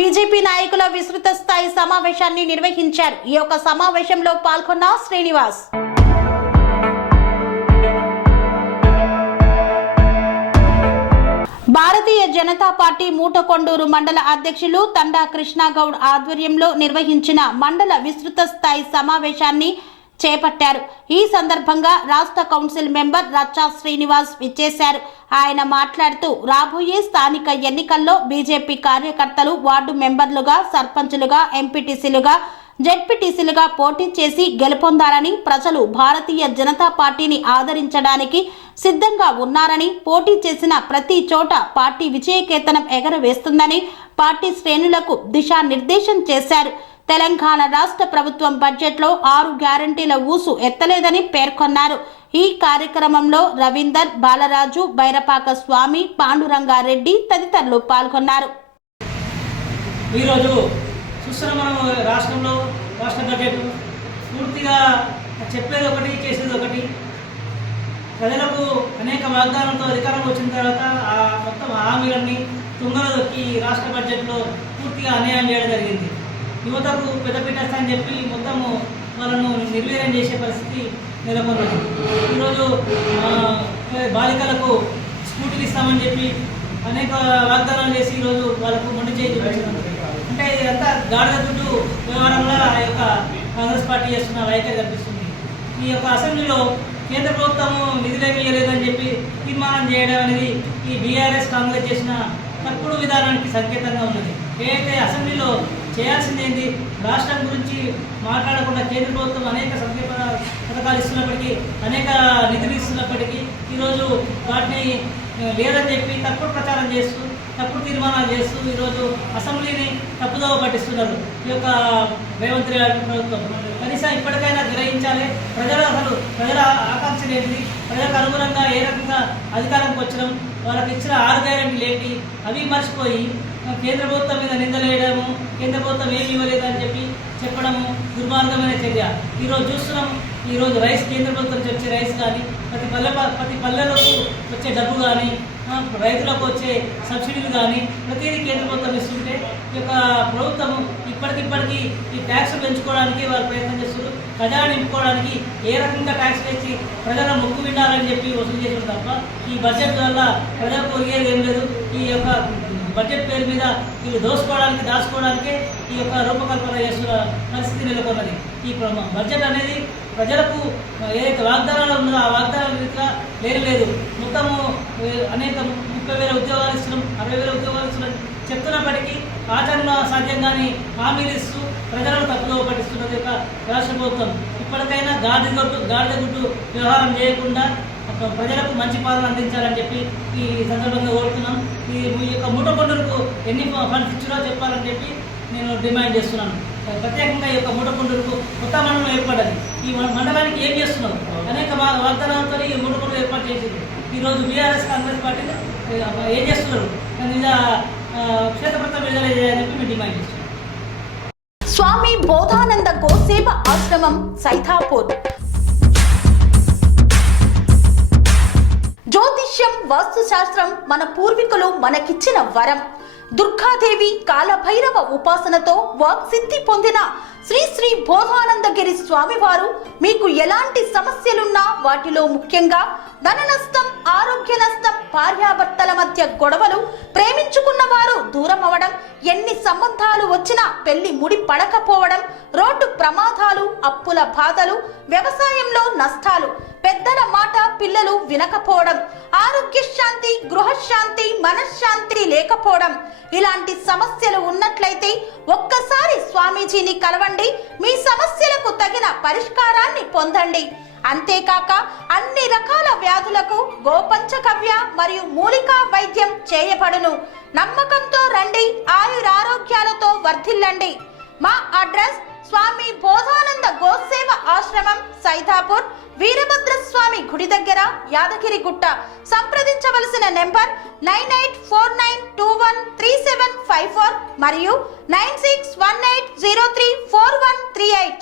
BJP నాయకుల విస్తృత స్థాయి సమావేశాన్ని నిర్వహించారు. ఈ యొక్క సమావేశంలో పాల్గొన్న శ్రీనివాస్ భారతీయ జనతా పార్టీ మూటకొండూరు మండల అధ్యక్షులు తండా కృష్ణగౌడ్ ఆధ్వర్యంలో నిర్వహించిన మండల విస్తృత స్థాయి సమావేశాన్ని చేపట్టారు. ఈ సందర్భంగా రాష్ట్ర కౌన్సిల్ మెంబర్ రచ్చా శ్రీనివాస్ విచ్చేశారు. ఆయన మాట్లాడుతూ రాబోయే స్థానిక ఎన్నికల్లో బీజేపీ కార్యకర్తలు వార్డు మెంబర్లుగా, సర్పంచులుగా, ఎంపీటీసీలుగా, జెడ్పీటీసీలుగా పోటీ చేసి గెలుపొందాలని, ప్రజలు భారతీయ జనతా పార్టీని ఆదరించడానికి సిద్ధంగా ఉన్నారని, పోటీ చేసిన ప్రతి చోట పార్టీ విజయకేతనం ఎగరవేస్తుందని పార్టీ శ్రేణులకు దిశానిర్దేశం చేశారు. తెలంగాణ రాష్ట్ర ప్రభుత్వం బడ్జెట్లో 6 గ్యారంటీల ఊసు ఎత్తలేదని పేర్కొన్నారు. ఈ కార్యక్రమంలో రవీందర్, బాలరాజు, బైరపాక స్వామి, పాండురంగారెడ్డి తదితరులు పాల్గొన్నారు. ఈరోజు చూస్తున్న మనం రాష్ట్రంలో రాష్ట్ర బడ్జెట్ పూర్తిగా చెప్పేది ఒకటి, చేసేది ఒకటి. ప్రజలకు అనేక వాగ్దానాలతో అధికారం వచ్చిన తర్వాత ఆ మొత్తం హామీలన్నీ తుంగలో దొక్కి రాష్ట్ర బడ్జెట్లో పూర్తిగా అన్యాయం చేయడం జరిగింది. యువతకు పెద్దపీట అని చెప్పి మొత్తము వాళ్ళను నిర్వీర్యం చేసే పరిస్థితి నెలకొన్నది. ఈరోజు బాలికలకు స్కూటీలు ఇస్తామని చెప్పి అనేక వాగ్దానాలు చేసి ఈరోజు వాళ్ళకు మొండి చేయి చూపించారు. అంటే ఇదంతా గాడిద దుడ్డు వ్యవహారంలో ఆ యొక్క కాంగ్రెస్ పార్టీ చేస్తున్న వైఖరి కనిపిస్తుంది. ఈ యొక్క అసెంబ్లీలో కేంద్ర ప్రభుత్వము నిధులేమీ ఇవ్వలేదని చెప్పి తీర్మానం చేయడం అనేది ఈ బీఆర్ఎస్ కాంగ్రెస్ చేసిన తప్పుడు విధానానికి సంకేతంగా ఉన్నది. ఏదైతే అసెంబ్లీలో చేయాల్సింది ఏంటి, రాష్ట్రం గురించి మాట్లాడకుండా కేంద్ర ప్రభుత్వం అనేక సంక్షేమ పథకాలు ఇస్తున్నప్పటికీ, అనేక నిధులు ఇస్తున్నప్పటికీ ఈరోజు వాటిని లేదని చెప్పి తప్పుడు ప్రచారం చేస్తూ, తప్పుడు తీర్మానాలు చేస్తూ ఈరోజు అసెంబ్లీని తప్పుదోవ పట్టిస్తున్నారు ఈ యొక్క రేవంత్ రెడ్డి ప్రభుత్వం. కనీసం ఇప్పటికైనా గ్రహించాలి, ప్రజల ఆకాంక్షలు ఏంటి, ప్రజలకు అనుగుణంగా ఏ రకంగా అధికారంకి వచ్చడం, వాళ్ళకి ఇచ్చిన 6 గ్యారెంటీలు ఏంటి అవి మర్చిపోయి కేంద్ర ప్రభుత్వం మీద నిందలేయడము, కేంద్ర ప్రభుత్వం ఏమి ఇవ్వలేదని చెప్పి చెప్పడము దుర్మార్గమైన చర్య. ఈరోజు చూస్తున్నాం, ఈరోజు రైస్ కేంద్ర ప్రభుత్వం నుంచి వచ్చే రైస్ కానీ, ప్రతి పల్లెలకు వచ్చే డబ్బు కానీ, రైతులకు వచ్చే సబ్సిడీలు కానీ ప్రతిదీ కేంద్ర ప్రభుత్వం ఇస్తుంటే ఈ యొక్క ప్రభుత్వము ఇప్పటికిప్పటికీ ఈ ట్యాక్స్ పెంచుకోవడానికి వాళ్ళు ప్రయత్నం చేస్తున్నారు. ఖజానా నింపుకోవడానికి ఏ రకంగా ట్యాక్స్ తెచ్చి ప్రజలను ముక్కు వినాలని చెప్పి వసూలు చేసిన తప్ప ఈ బడ్జెట్ వల్ల ప్రజలకు ఒరిగేది ఏం లేదు. ఈ యొక్క బడ్జెట్ పేరు మీద వీళ్ళు దాచుకోవడానికే ఈ యొక్క రూపకల్పన చేస్తున్న పరిస్థితి నెలకొన్నది. ఈ బడ్జెట్ అనేది ప్రజలకు ఏదైతే వాగ్దానాలు ఉన్నదో ఆ వాగ్దానాల రీతిగా లేదు. మొత్తము అనేక 30,000 ఉద్యోగాలు ఇస్తున్నాం, 60,000 ఉద్యోగాలు ఇస్తున్నాం చెప్తున్నప్పటికీ ఆచరణ సాధ్యంగాని హామీలు ఇస్తూ ప్రజలను తప్పుదోవ పట్టిస్తున్నది యొక్క రాష్ట్ర ప్రభుత్వం. ఇప్పటికైనా గాడిద గుడ్డు వ్యవహారం చేయకుండా ప్రజలకు మంచి పాలన అందించాలని చెప్పి ఈ సందర్భంగా కోరుతున్నాం. ఈ యొక్క మూటకొండూరుకు ఎన్ని ఫండ్స్ ఇచ్చినా చెప్పాలని చెప్పి నేను డిమాండ్ చేస్తున్నాను. ప్రత్యేకంగా ఈ యొక్క మూటకొండూరుకు కొత్త మండలం ఏర్పడ్డది. ఈ మండలానికి ఏం చేస్తున్నారు, అనేక వాగ్దానాలతో ఈ మూటకొండూరు ఏర్పాటు చేసింది. ఈరోజు బీఆర్ఎస్ కాంగ్రెస్ పార్టీ ఏం చేస్తున్నారు, దాని మీద క్షేత్రప్రతం విడుదల చేయాలని చెప్పి మేము డిమాండ్ చేస్తున్నాం. స్వామి బోధానంద గోసేవ ఆశ్రమం సైథాపూర్. జ్యోతిష్యం, వాస్తుశాస్త్రం మన పూర్వీకులు మనకిచ్చిన వరం. దుర్గాదేవి, కాలభైరవ ఉపాసనతో వాక్సిద్ధి పొందిన శ్రీ శ్రీ బోధానందగిరి స్వామివారు మీకు ఎలాంటి సమస్యలున్నా, వాటిలో ముఖ్యంగా ధన నష్టం, ఆరోగ్య నష్టం, భార్యాభర్తల మధ్య గొడవలు, ప్రేమించుకున్న వారు దూరం అవడం, ఎన్ని సంబంధాలు వచ్చినా పెళ్లి ముడి పడకపోవడం, రోడ్డు ప్రమాదాలు, అప్పుల బాధలు, వ్యవసాయంలో నష్టాలు, పెద్దల మాట పిల్లలు వినకపోవడం, ఆరోగ్య శాంతి, గృహశాంతి, మనశ్శాంతి లేకపోవడం, ఇలాంటి సమస్యలు ఉన్నట్లయితే ఒక్కసారి స్వామీజీని కలవండి. మీ సమస్యలకు తగిన పరిష్కారాన్ని పొందండి. అంతేకాక అన్ని రకాల వ్యాధులకు గోపంచకవ్య మరియు మూలికా వైద్యం చేయబడును. నమ్మకంతో రండి, ఆయురారోగ్యాలతో వర్ధిల్లండి. మా అడ్రస్ స్వామి బోధానంద గోసేవ ఆశ్రమం, సైథాపూర్, వీరభద్రస్వామి గుడి దగ్గర, యాదగిరిగుట్ట. సంప్రదించవలసిన నెంబర్ 9849213754 మరియు 9618034138.